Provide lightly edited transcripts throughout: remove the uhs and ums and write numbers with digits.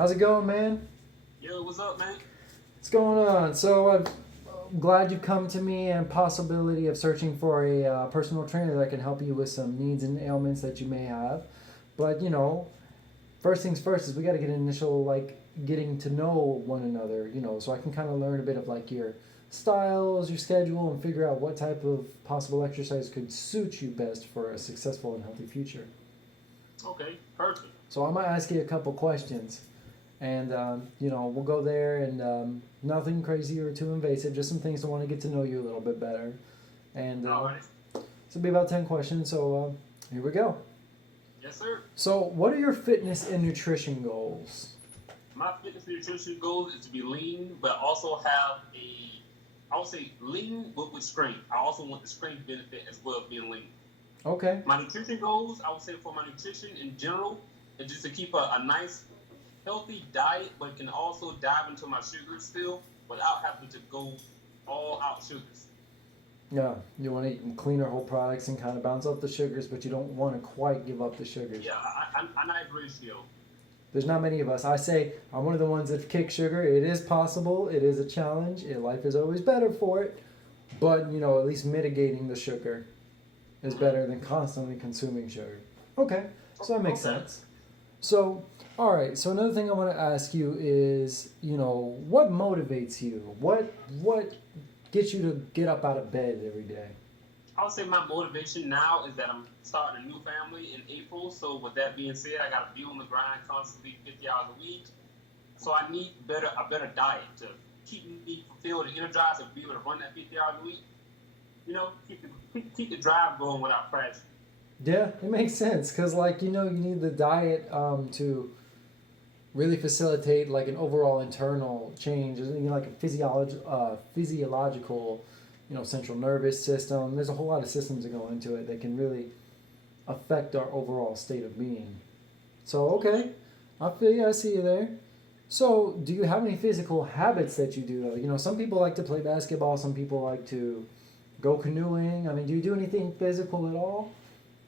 How's it going, man? Yo, what's up, man? What's going on? So I'm glad you've come to me and possibility of searching for a personal trainer that can help you with some needs and ailments that you may have. But first things first is we got to get an initial getting to know one another. So I can kind of learn a bit of your styles, your schedule, and figure out what type of possible exercise could suit you best for a successful and healthy future. Okay, perfect. So I'm gonna ask you a couple questions. And we'll go there, and nothing crazy or too invasive, just some things to want to get to know you a little bit better. And All right. it'll be about 10 questions, so here we go. Yes, sir. So what are your fitness and nutrition goals? My fitness and nutrition goal is to be lean, but also have I would say lean but with strength. I also want the strength benefit as well of being lean. Okay. My nutrition goals, I would say for my nutrition in general, is just to keep a nice, healthy diet, but can also dive into my sugars still without having to go all out sugars. Yeah, you want to eat cleaner whole products and kind of bounce off the sugars, but you don't want to quite give up the sugars. Yeah, I nice ratio. There's not many of us. I say I'm one of the ones that kick sugar. It is possible. It is a challenge. Life is always better for it. But, at least mitigating the sugar is better than constantly consuming sugar. Okay, so that makes sense. So, all right. So another thing I want to ask you is, what motivates you? What gets you to get up out of bed every day? I would say my motivation now is that I'm starting a new family in April. So with that being said, I got to be on the grind constantly, 50 hours a week. So I need a better diet to keep me fulfilled and energized and be able to run that 50 hours a week. Keep the drive going without crashing. Yeah, it makes sense because you need the diet to really facilitate an overall internal change. Like a physiological, central nervous system. There's a whole lot of systems that go into it that can really affect our overall state of being. So okay, I feel you. I see you there. So, do you have any physical habits that you do? Some people like to play basketball. Some people like to go canoeing. I mean, do you do anything physical at all?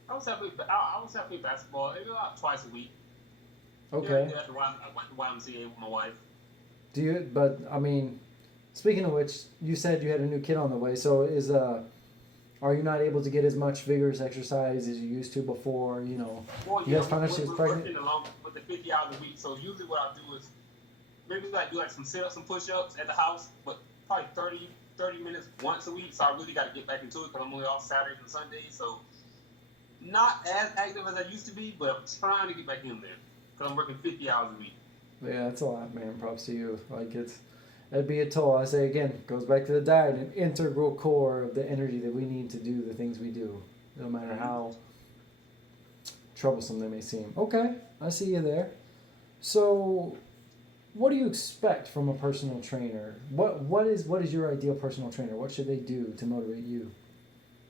I would say I play basketball maybe about twice a week. Okay. Yeah, I went to YMCA with my wife. Do you? But I mean, speaking of which, you said you had a new kid on the way. So are you not able to get as much vigorous exercise as you used to before? Well, you guys found out she was pregnant. Working along with the 50 hours a week. So usually what I do is maybe do some sit-ups and push-ups at the house, but probably 30 minutes once a week. So I really got to get back into it because I'm only off Saturdays and Sundays. So not as active as I used to be, but I'm trying to get back in there because I'm working 50 hours a week. Yeah, that's a lot, man. Props to you. That'd be a toll. I say again, goes back to the diet, an integral core of the energy that we need to do the things we do, no matter how troublesome they may seem. Okay, I see you there. So, what do you expect from a personal trainer? What is your ideal personal trainer? What should they do to motivate you?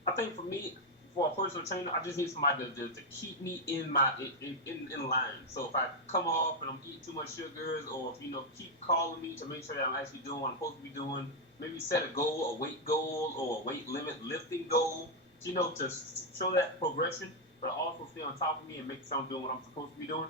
I think for me, for a personal trainer, I just need somebody to keep me in line. So if I come off and I'm eating too much sugars, or if keep calling me to make sure that I'm actually doing what I'm supposed to be doing, maybe set a goal, a weight goal, or a weight limit lifting goal, to show that progression, but also stay on top of me and make sure I'm doing what I'm supposed to be doing.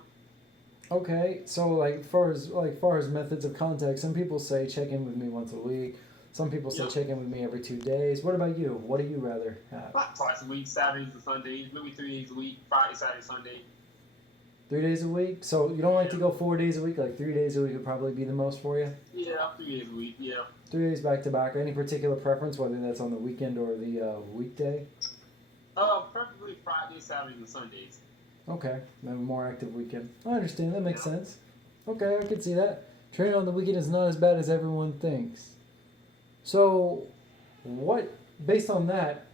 Okay, so far as methods of contact, some people say check in with me once a week. Some people say check in with me every 2 days. What about you? What do you rather have? About twice a week, Saturdays and Sundays, maybe 3 days a week, Friday, Saturday, Sunday. 3 days a week? So you don't like to go 4 days a week? 3 days a week would probably be the most for you? Yeah, 3 days a week, yeah. 3 days back to back. Any particular preference, whether that's on the weekend or the weekday? Preferably Fridays, Saturdays, and Sundays. Okay, maybe a more active weekend. I understand. That makes sense. Okay, I can see that. Training on the weekend is not as bad as everyone thinks. So, based on that,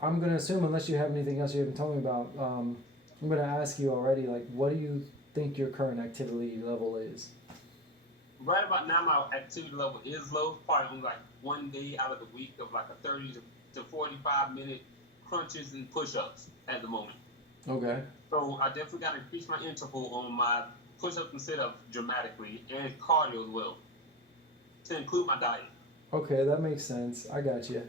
I'm going to assume, unless you have anything else you haven't told me about, I'm going to ask you already, what do you think your current activity level is? Right about now, my activity level is low. Probably only 1 day out of the week of a 30 to 45 minute crunches and push-ups at the moment. Okay. So I definitely got to increase my interval on my push-ups and sit-ups dramatically, and cardio as well, to include my diet. Okay, that makes sense. I got you.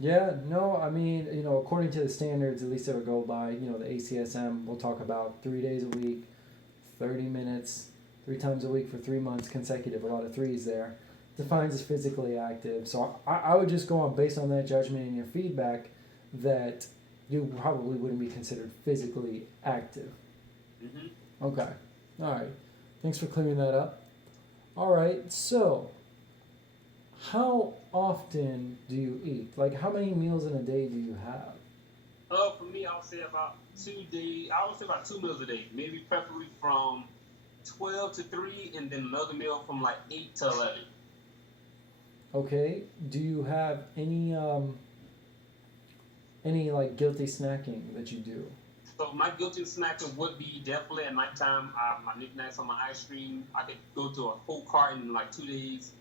Yeah, no, I mean, according to the standards, at least that would go by, the ACSM, we'll talk about 3 days a week, 30 minutes, 3 times a week for 3 months consecutive, a lot of threes there, defines as physically active. So I would just go on based on that judgment and your feedback that you probably wouldn't be considered physically active. Mm-hmm. Okay. All right. Thanks for clearing that up. All right. So, how often do you eat? Like, how many meals in a day do you have? For me, I would say about 2 days. I would say about 2 meals a day. Maybe preferably from 12 to 3, and then another meal from like 8 to 11. Okay. Do you have any like guilty snacking that you do? So my guilty snacker would be definitely at nighttime. My knickknacks on my ice cream. I could go to a whole carton in like 2 days.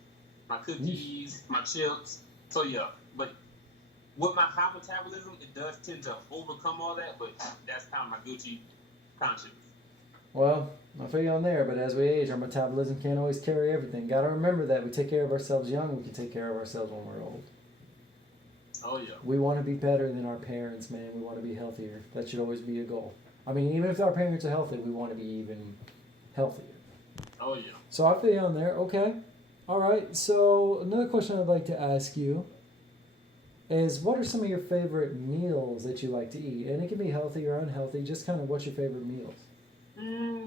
My cookies, my chips. So yeah, but with my high metabolism, it does tend to overcome all that. But that's kind of my guilty conscience. Well, I feel you on there, but as we age, our metabolism can't always carry everything. Got to remember that we take care of ourselves young, we can take care of ourselves when we're old. Oh yeah. We want to be better than our parents, man. We want to be healthier. That should always be a goal. I mean, even if our parents are healthy, we want to be even healthier. Oh yeah. So I feel you on there. Okay. All right. So another question I'd like to ask you is, what are some of your favorite meals that you like to eat? And it can be healthy or unhealthy. Just kind of what's your favorite meals?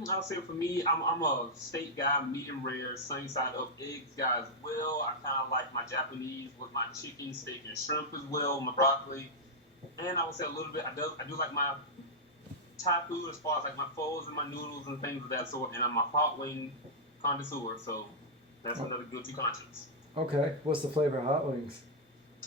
I'll say for me, I'm a steak guy, medium rare, sunny side up eggs guy as well. I kind of like my Japanese with my chicken, steak, and shrimp as well, my broccoli. And I would say a little bit, I do like my Thai food as far as like my pho's and my noodles and things of that sort. And I'm a hot wing connoisseur, so that's another guilty conscience. Okay. What's the flavor of hot wings?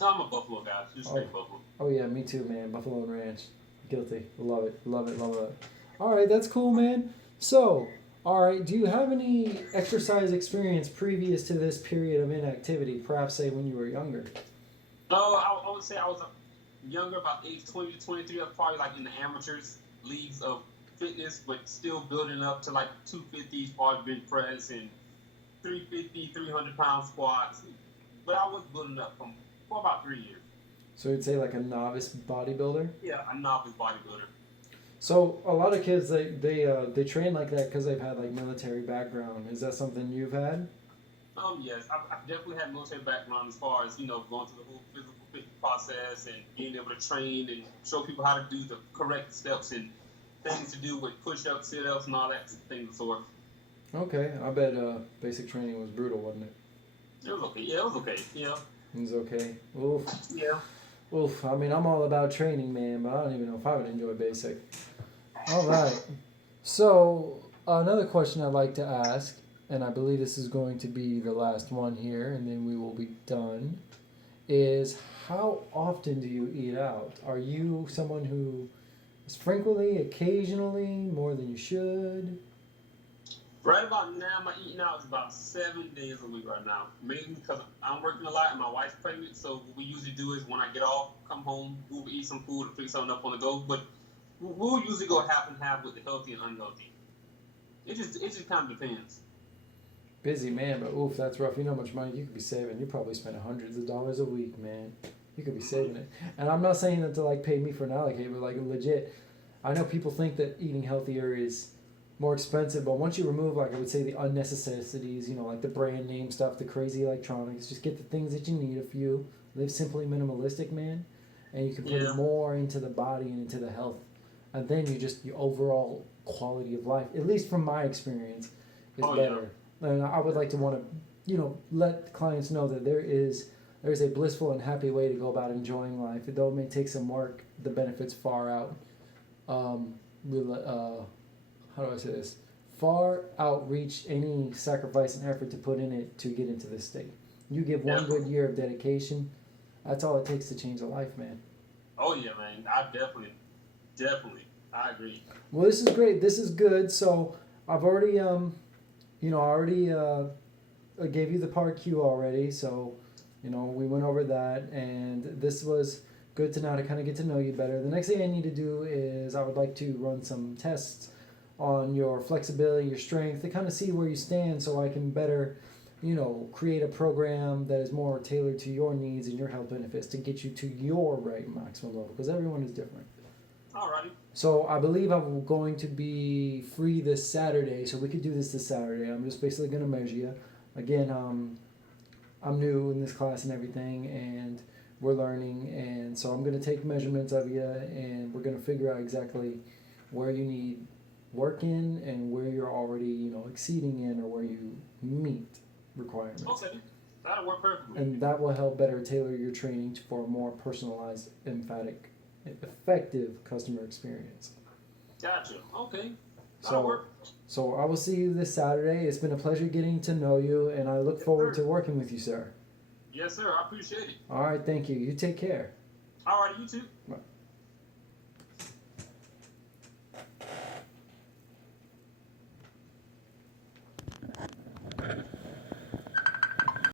I'm a buffalo guy, just straight buffalo. Oh yeah, me too, man. Buffalo and ranch. Guilty. Love it. Love it. Love it. All right, that's cool, man. So, all right, do you have any exercise experience previous to this period of inactivity? Perhaps say when you were younger. No, I would say I was younger, about age 20 to 23. I was probably like in the amateurs leagues of fitness, but still building up to like 250 as far as bench press and 350, 300-pound squats. But I was building up for about 3 years. So you'd say like a novice bodybuilder? Yeah, a novice bodybuilder. So a lot of kids they train like that because they've had like military background. Is that something you've had? Yes, I've definitely had military background as far as going through the whole physical fitness process and being able to train and show people how to do the correct steps and things to do with push-ups, sit-ups, and all that things of sort. Okay, I bet basic training was brutal, wasn't it? It was okay. Yeah, it was okay. Yeah. It was okay. Oof. Yeah. Oof. I mean, I'm all about training, man, but I don't even know if I would enjoy basic. All right. So another question I'd like to ask, and I believe this is going to be the last one here, and then we will be done, is how often do you eat out? Are you someone who is frequently, occasionally, more than you should? Right about now, my eating out is about 7 days a week right now. Mainly because I'm working a lot and my wife's pregnant, so what we usually do is when I get off, come home, we'll eat some food and pick something up on the go. But we'll usually go half and half with the healthy and unhealthy. It just kind of depends. Busy man, but oof, that's rough. You know how much money you could be saving. You probably spend hundreds of dollars a week, man. You could be saving it. And I'm not saying that to like pay me for an allocate, but like legit. I know people think that eating healthier is more expensive, but once you remove, like I would say, the unnecessities, like the brand name stuff, the crazy electronics, just get the things that you need. A few, live simply minimalistic, man, and you can put more into the body and into the health, and then your overall quality of life, at least from my experience, is better. Yeah. And I would like to want to, let clients know that there's a blissful and happy way to go about enjoying life. Though it may take some work, the benefits far out. How do I say this? Far outreach any sacrifice and effort to put in it to get into this state. You give one good year of dedication, that's all it takes to change a life, man. Oh yeah, man. I definitely, I agree. Well, this is great. This is good. So I've already, I gave you the part Q already. So, we went over that, and this was good to now to kind of get to know you better. The next thing I need to do is I would like to run some tests on your flexibility, your strength, to kind of see where you stand so I can better, create a program that is more tailored to your needs and your health benefits to get you to your right maximum level, because everyone is different. Alrighty. So I believe I'm going to be free this Saturday, so we could do this Saturday. I'm just basically gonna measure you. Again, I'm new in this class and everything, and we're learning, and so I'm gonna take measurements of you, and we're gonna figure out exactly where you need work in and where you're already, exceeding in or where you meet requirements. Okay, that'll work perfectly. And that will help better tailor your training for a more personalized, emphatic, effective customer experience. Gotcha. Okay, that'll So, work. so I will see you this Saturday. It's been a pleasure getting to know you, and I look Yes, forward sir. to working with you, sir. Yes, sir. I appreciate it. All right, thank you. You take care. All right, you too. Bye.